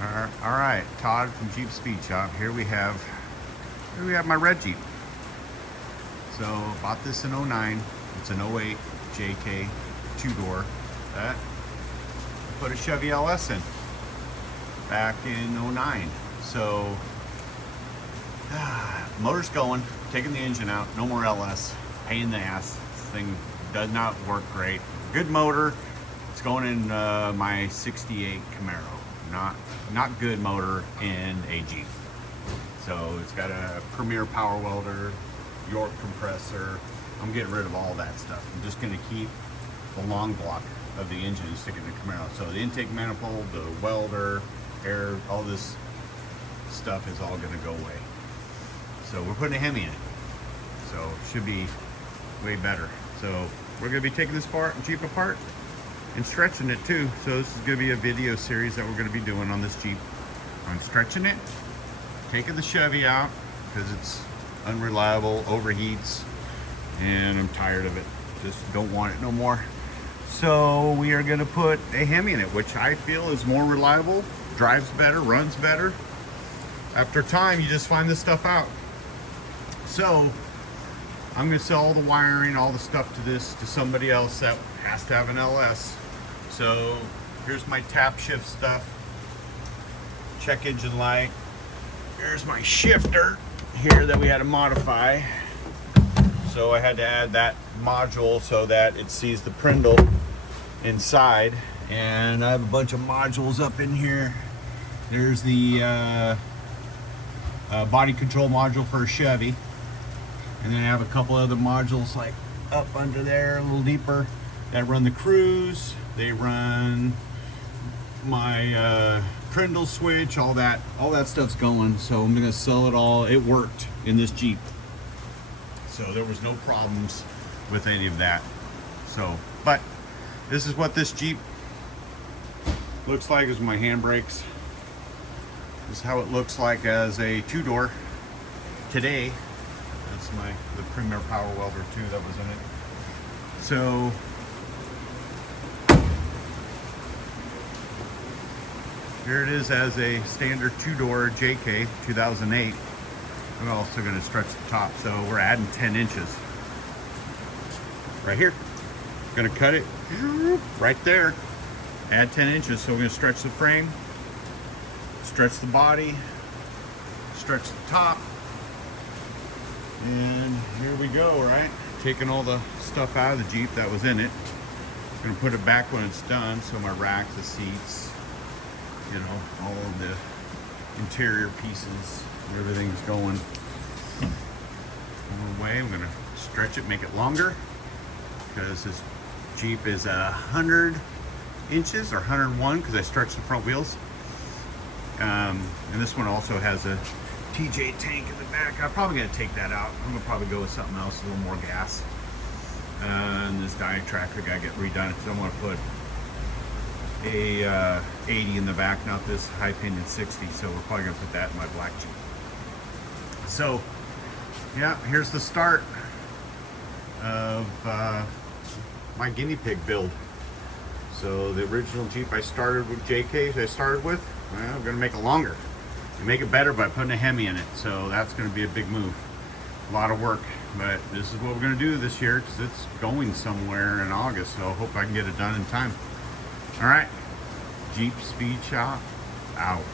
All right, Todd from Jeep Speed Shop. Here we have my red Jeep. So bought this in 09. It's an 08 JK two-door. That put a Chevy LS in back in 09. So motor's going, taking the engine out, no more LS. Pain in the ass. This thing does not work great. Good motor. It's going in my 68 Camaro. Not good motor in a Jeep. So it's got a Premier power welder, York compressor. I'm getting rid of all that stuff. I'm just going to keep the long block of the engine and stick it in the Camaro. So the intake manifold, the welder, air, all this stuff is all going to go away. So we're putting a Hemi in it. So it should be way better. So we're going to be taking this Jeep apart and stretching it too. So this is going to be a video series that we're going to be doing on this Jeep. I'm stretching it, taking the Chevy out because it's unreliable, overheats, and I'm tired of it. Just don't want it no more. So we are going to put a Hemi in it, which I feel is more reliable, drives better, runs better. After time, you just find this stuff out. So I'm going to sell all the wiring, all the stuff to somebody else that has to have an LS. So here's my tap shift stuff, check engine light. Here's my shifter here that we had to modify. So I had to add that module so that it sees the prindle inside. And I have a bunch of modules up in here. There's the body control module for a Chevy. And then I have a couple other modules like up under there, a little deeper, that run the cruise. They run my prindle switch, all that stuff's going. So I'm gonna sell it all. It worked in this Jeep. So there was no problems with any of that. So, but this is what this Jeep looks like as my handbrakes. This is how it looks like as a two-door today. That's the Premier power welder too that was in it. So here it is as a standard two-door JK 2008. I'm also going to stretch the top, so we're adding 10 inches right here. Going to cut it right there, add 10 inches. So we're going to stretch the frame, stretch the body, stretch the top. And here we go, right? Taking all the stuff out of the Jeep that was in it. I'm gonna put it back when it's done. So my rack, the seats, you know, all of the interior pieces, everything's going away. I'm gonna stretch it, make it longer, because this Jeep is 100 inches or 101 because I stretched the front wheels. And this one also has a TJ tank in the back. I'm probably going to take that out. I'm going to probably go with something else, a little more gas. And this dyno tracker got to get redone because I want to put a 80 in the back, not this high pinion 60. So we're probably going to put that in my black Jeep. So yeah, here's the start of my guinea pig build. So the original Jeep I started with, well, I'm going to make it longer. Make it better by putting a Hemi in it. So that's going to be a big move. A lot of work, but this is what we're going to do this year because it's going somewhere in August. So I hope I can get it done in time. All right, Jeep Speed Shop out.